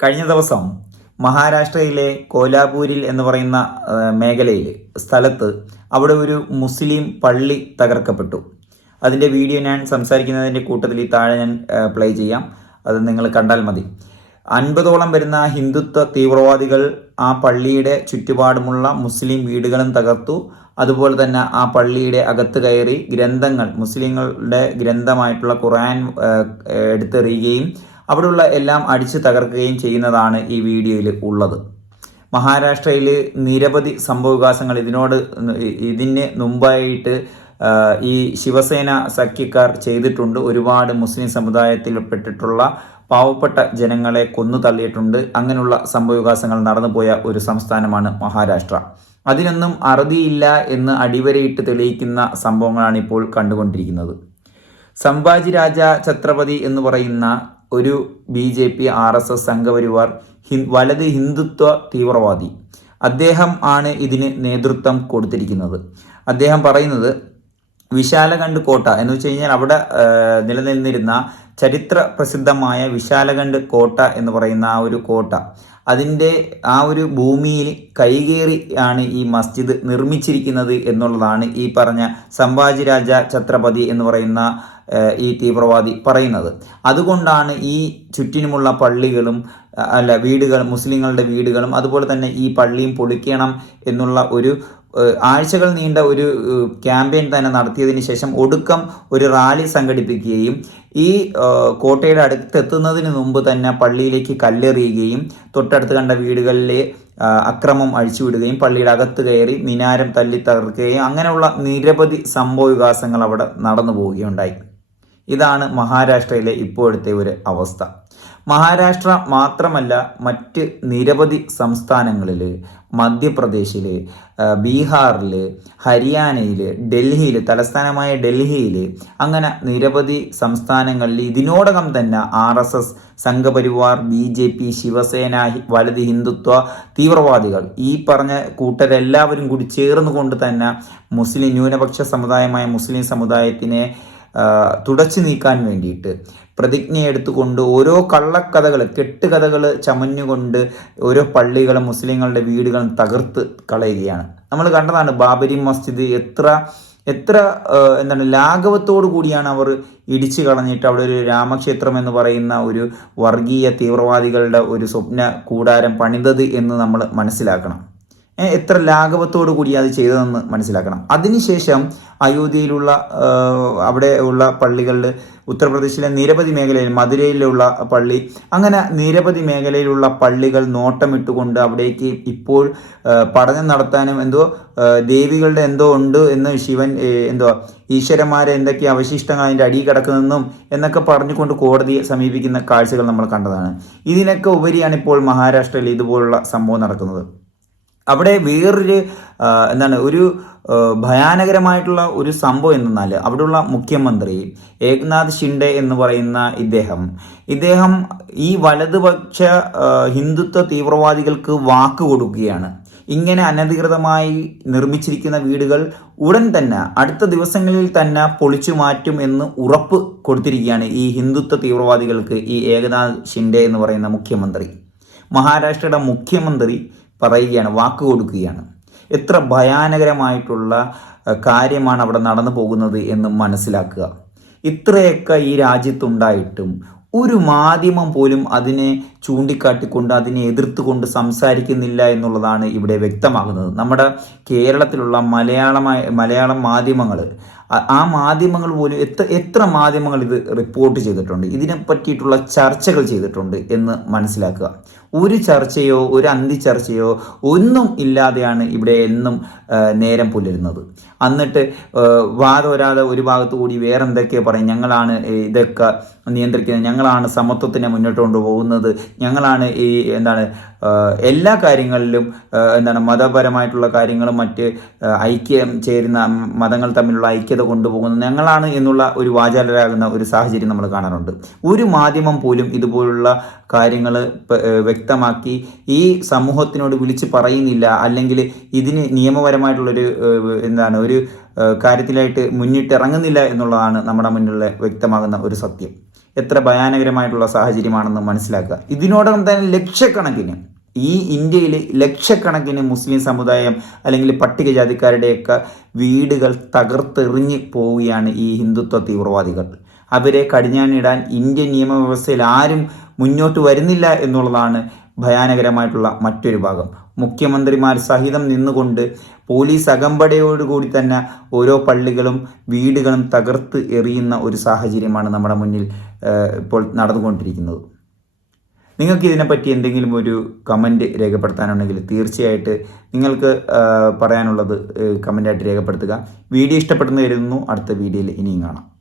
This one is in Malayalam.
കഴിഞ്ഞ ദിവസം മഹാരാഷ്ട്രയിലെ കോലാപൂരിൽ എന്ന് പറയുന്ന മേഖലയിൽ സ്ഥലത്ത് അവിടെ ഒരു മുസ്ലിം പള്ളി തകർക്കപ്പെട്ടു. അതിന്റെ വീഡിയോ ഞാൻ സംസാരിക്കുന്നതിന്റെ കൂട്ടത്തിൽ ഈ താഴെ ഞാൻ പ്ലേ ചെയ്യാം. അത് നിങ്ങൾ കണ്ടാൽ മതി. അൻപതോളം വരുന്ന ഹിന്ദുത്വ തീവ്രവാദികൾ ആ പള്ളിയുടെ ചുറ്റുപാടുമുള്ള മുസ്ലിം വീടുകളും തകർത്തു. അതുപോലെ തന്നെ ആ പള്ളിയുടെ അകത്ത് കയറി ഗ്രന്ഥങ്ങൾ മുസ്ലിങ്ങളുടെ ഗ്രന്ഥമായിട്ടുള്ള ഖുറാൻ എടുത്തെറിയുകയും അവിടെയുള്ള എല്ലാം അടിച്ചു തകർക്കുകയും ചെയ്യുന്നതാണ് ഈ വീഡിയോയിൽ ഉള്ളത്. മഹാരാഷ്ട്രയിൽ നിരവധി സംഭവവികാസങ്ങൾ ഇതിനോട് ഇതിന് മുമ്പായിട്ട് ഈ ശിവസേന സഖ്യക്കാർ ചെയ്തിട്ടുണ്ട്. ഒരുപാട് മുസ്ലിം സമുദായത്തിൽപ്പെട്ടിട്ടുള്ള പാവപ്പെട്ട ജനങ്ങളെ കൊന്നു തള്ളിയിട്ടുണ്ട്. അങ്ങനെയുള്ള സംഭവവികാസങ്ങൾ നടന്നുപോയ ഒരു സംസ്ഥാനമാണ് മഹാരാഷ്ട്ര. അതിനൊന്നും അറുതിയില്ല എന്ന് അടിവരയിട്ട് തെളിയിക്കുന്ന സംഭവങ്ങളാണ് ഇപ്പോൾ കണ്ടുകൊണ്ടിരിക്കുന്നത്. സംഭാജി രാജ ഛത്രപതി എന്ന് പറയുന്ന ഒരു B J P R S S Sangh Parivar he വലത് ഹിന്ദുത്വ തീവ്രവാദി. അദ്ദേഹം ആണ് ഇതിന് നേതൃത്വം കൊടുത്തിരിക്കുന്നത്. അദ്ദേഹം പറയുന്നത് വിശാലകണ്ട് കോട്ട എന്ന് വെച്ച് കഴിഞ്ഞാൽ അവിടെ നിലനിന്നിരുന്ന ചരിത്ര പ്രസിദ്ധമായ വിശാലകണ്ട് കോട്ട എന്ന് പറയുന്ന ആ ഒരു കോട്ട. അതിന്റെ ആ ഒരു ഭൂമിയിൽ കൈകേറി ആണ് ഈ മസ്ജിദ് നിർമ്മിച്ചിരിക്കുന്നത് എന്നുള്ളതാണ് ഈ പറഞ്ഞ സംഭാജി രാജ ഛത്രപതി എന്ന് പറയുന്ന ഈ തീവ്രവാദി പറയുന്നത്. അതുകൊണ്ടാണ് ഈ ചുറ്റിനുമുള്ള പള്ളികളും അല്ല വീടുകൾ മുസ്ലിങ്ങളുടെ വീടുകളും അതുപോലെ തന്നെ ഈ പള്ളിയും പൊളിക്കണം എന്നുള്ള ഒരു ആഴ്ചകൾ നീണ്ട ഒരു ക്യാമ്പയിൻ തന്നെ നടത്തിയതിന് ശേഷം ഒടുക്കം ഒരു റാലി സംഘടിപ്പിക്കുകയും ഈ കോട്ടയുടെ അടുത്തെത്തുന്നതിന് മുമ്പ് തന്നെ പള്ളിയിലേക്ക് കല്ലെറിയുകയും തൊട്ടടുത്ത് കണ്ട വീടുകളിലെ അക്രമം അഴിച്ചുവിടുകയും പള്ളിയുടെ അകത്ത് കയറി മിനാരം തല്ലി തകർക്കുകയും അങ്ങനെയുള്ള നിരവധി സംഭവ വികാസങ്ങൾ അവിടെ നടന്നു പോവുകയുണ്ടായി ഇതാണ് മഹാരാഷ്ട്രയിലെ ഇപ്പോഴത്തെ ഒരു അവസ്ഥ. മഹാരാഷ്ട്ര മാത്രമല്ല മറ്റ് നിരവധി സംസ്ഥാനങ്ങളിൽ മധ്യപ്രദേശിൽ ബീഹാറിൽ ഹരിയാനയിൽ ഡൽഹിയിൽ തലസ്ഥാനമായ ഡൽഹിയിൽ അങ്ങനെ നിരവധി സംസ്ഥാനങ്ങളിൽ ഇതിനോടകം തന്നെ R S S Sangh Parivar B J P Shiv Sena വലത് ഹിന്ദുത്വ തീവ്രവാദികൾ ഈ പറഞ്ഞ കൂട്ടരെല്ലാവരും കൂടി ചേർന്നുകൊണ്ട് തന്നെ മുസ്ലിം ന്യൂനപക്ഷ സമുദായമായ മുസ്ലിം സമുദായത്തിനെ തുടച്ചു നീക്കാൻ വേണ്ടിയിട്ട് പ്രതിജ്ഞയെടുത്തുകൊണ്ട് ഓരോ കള്ളക്കഥകൾ കെട്ടുകഥകൾ ചമഞ്ഞുകൊണ്ട് ഓരോ പള്ളികളും മുസ്ലിങ്ങളുടെ വീടുകളും തകർത്ത് കളയുകയാണ്. നമ്മൾ കണ്ടതാണ് ബാബരി മസ്ജിദ് എത്ര എത്ര എന്താണ് ലാഘവത്തോടു കൂടിയാണ് അവർ ഇടിച്ചു കളഞ്ഞിട്ട് അവിടെ ഒരു രാമക്ഷേത്രം എന്ന് പറയുന്ന ഒരു വർഗീയ തീവ്രവാദികളുടെ ഒരു സ്വപ്ന കൂടാരം പണിതത് എന്ന് നമ്മൾ മനസ്സിലാക്കണം. എത്ര ലാഘവത്തോടു കൂടി അത് ചെയ്തതെന്ന് മനസ്സിലാക്കണം. അതിനുശേഷം അയോധ്യയിലുള്ള അവിടെ ഉള്ള പള്ളികളിൽ ഉത്തർപ്രദേശിലെ നിരവധി മേഖലയിൽ മധുരയിലുള്ള പള്ളി അങ്ങനെ നിരവധി മേഖലയിലുള്ള പള്ളികൾ നോട്ടമിട്ടുകൊണ്ട് അവിടേക്ക് ഇപ്പോൾ പഠനം നടത്താനും എന്തോ ദേവികളുടെ എന്തോ ഉണ്ട് എന്ന് ശിവൻ എന്തോ ഈശ്വരന്മാരെ എന്തൊക്കെ അവശിഷ്ടങ്ങൾ അതിന്റെ അടിയിൽ കിടക്കുന്നതെന്നും എന്നൊക്കെ പറഞ്ഞുകൊണ്ട് കോടതിയെ സമീപിക്കുന്ന കാഴ്ചകൾ നമ്മൾ കണ്ടതാണ്. ഇതിനൊക്കെ ഉപരിയാണ് ഇപ്പോൾ മഹാരാഷ്ട്രയിൽ ഇതുപോലുള്ള സംഭവം നടക്കുന്നത്. അവിടെ വേറൊരു എന്താണ് ഒരു ഭയാനകരമായിട്ടുള്ള ഒരു സംഭവം എന്തെന്നാൽ അവിടെയുള്ള മുഖ്യമന്ത്രി ഏക്നാഥ് ഷിൻഡെ എന്ന് പറയുന്ന ഇദ്ദേഹം ഇദ്ദേഹം ഈ വലതുപക്ഷ ഹിന്ദുത്വ തീവ്രവാദികൾക്ക് വാക്ക് കൊടുക്കുകയാണ്. ഇങ്ങനെ അനധികൃതമായി നിർമ്മിച്ചിരിക്കുന്ന വീടുകൾ ഉടൻ തന്നെ അടുത്ത ദിവസങ്ങളിൽ തന്നെ പൊളിച്ചു മാറ്റും എന്ന് ഉറപ്പ് കൊടുത്തിരിക്കുകയാണ് ഈ ഹിന്ദുത്വ തീവ്രവാദികൾക്ക് ഈ ഏകനാഥ് ഷിൻഡെ എന്ന് പറയുന്ന മുഖ്യമന്ത്രി. മഹാരാഷ്ട്രയുടെ മുഖ്യമന്ത്രി പറയുകയാണ് വാക്ക് കൊടുക്കുകയാണ്. എത്ര ഭയാനകരമായിട്ടുള്ള കാര്യമാണ് അവിടെ നടന്നു പോകുന്നത് എന്ന് മനസ്സിലാക്കുക. ഇത്രയൊക്കെ ഈ രാജ്യത്തുണ്ടായിട്ടും ഒരു മാധ്യമം പോലും അതിനെ ചൂണ്ടിക്കാട്ടിക്കൊണ്ട് അതിനെ എതിർത്തുകൊണ്ട് സംസാരിക്കുന്നില്ല എന്നുള്ളതാണ് ഇവിടെ വ്യക്തമാകുന്നത്. നമ്മുടെ കേരളത്തിലുള്ള മലയാളമായ മലയാളം മാധ്യമങ്ങൾ ആ- മാധ്യമങ്ങൾ പോലും എത്ര എത്ര മാധ്യമങ്ങൾ ഇത് റിപ്പോർട്ട് ചെയ്തിട്ടുണ്ട് ഇതിനെ പറ്റിയിട്ടുള്ള ചർച്ചകൾ ചെയ്തിട്ടുണ്ട് എന്ന് മനസ്സിലാക്കുക. ഒരു ചർച്ചയോ ഒരു അന്തി ചർച്ചയോ ഒന്നും ഇല്ലാതെയാണ് ഇവിടെ എന്നും നേരം പുലരുന്നത്. എന്നിട്ട് വാദോരാതെ ഒരു ഭാഗത്തു കൂടി വേറെ എന്തൊക്കെയോ പറയും ഞങ്ങളാണ് ഇതൊക്കെ നിയന്ത്രിക്കുന്നത് ഞങ്ങളാണ് സമത്വത്തിനെ മുന്നോട്ട് കൊണ്ടുപോകുന്നത് ഞങ്ങളാണ് ഈ എന്താണ് എല്ലാ കാര്യങ്ങളിലും എന്താണ് മതപരമായിട്ടുള്ള കാര്യങ്ങളും മറ്റ് ഐക്യം ചേരുന്ന മതങ്ങൾ തമ്മിലുള്ള ഐക്യത കൊണ്ടുപോകുന്നത് ഞങ്ങളാണ് എന്നുള്ള ഒരു വാചാലരാകുന്ന ഒരു സാഹചര്യം നമ്മൾ കാണാറുണ്ട്. ഒരു മാധ്യമം പോലും ഇതുപോലുള്ള കാര്യങ്ങൾ വ്യക്തമാക്കി ഈ സമൂഹത്തിനോട് വിളിച്ച് പറയുന്നില്ല. അല്ലെങ്കിൽ ഇതിന് നിയമപരമായിട്ടുള്ളൊരു എന്താണ് ഒരു കാര്യത്തിലായിട്ട് മുന്നിട്ടിറങ്ങുന്നില്ല എന്നുള്ളതാണ് നമ്മുടെ മുന്നിലുള്ള വ്യക്തമാകുന്ന ഒരു സത്യം. എത്ര ഭയാനകരമായിട്ടുള്ള സാഹചര്യമാണെന്ന് മനസ്സിലാക്കുക. ഇതിനോടകം തന്നെ ലക്ഷക്കണക്കിന് ഈ ഇന്ത്യയിൽ ലക്ഷക്കണക്കിന് മുസ്ലിം സമുദായം അല്ലെങ്കിൽ പട്ടികജാതിക്കാരുടെയൊക്കെ വീടുകൾ തകർത്തെറിഞ്ഞ് പോവുകയാണ് ഈ ഹിന്ദുത്വ തീവ്രവാദികൾ. അവരെ കടിഞ്ഞാണിടാൻ ഇന്ത്യൻ നിയമവ്യവസ്ഥയിൽ ആരും മുന്നോട്ട് വരുന്നില്ല എന്നുള്ളതാണ് ഭയാനകരമായിട്ടുള്ള മറ്റൊരു ഭാഗം. മുഖ്യമന്ത്രിമാർ സഹിതം നിന്നുകൊണ്ട് പോലീസ് അകമ്പടയോടുകൂടി തന്നെ ഓരോ പള്ളികളും വീടുകളും തകർത്ത് എറിയുന്ന ഒരു സാഹചര്യമാണ് നമ്മുടെ മുന്നിൽ ഇപ്പോൾ നടന്നുകൊണ്ടിരിക്കുന്നത്. നിങ്ങൾക്ക് ഇതിനെപ്പറ്റി എന്തെങ്കിലും ഒരു കമന്റ് രേഖപ്പെടുത്താനുണ്ടെങ്കിൽ തീർച്ചയായിട്ട് നിങ്ങൾക്ക് പറയാനുള്ളത് കമന്റായിട്ട് രേഖപ്പെടുത്തുക. വീഡിയോ ഇഷ്ടപ്പെടുന്നു കരുതുന്നു. അടുത്ത വീഡിയോയിൽ ഇനിയും കാണാം.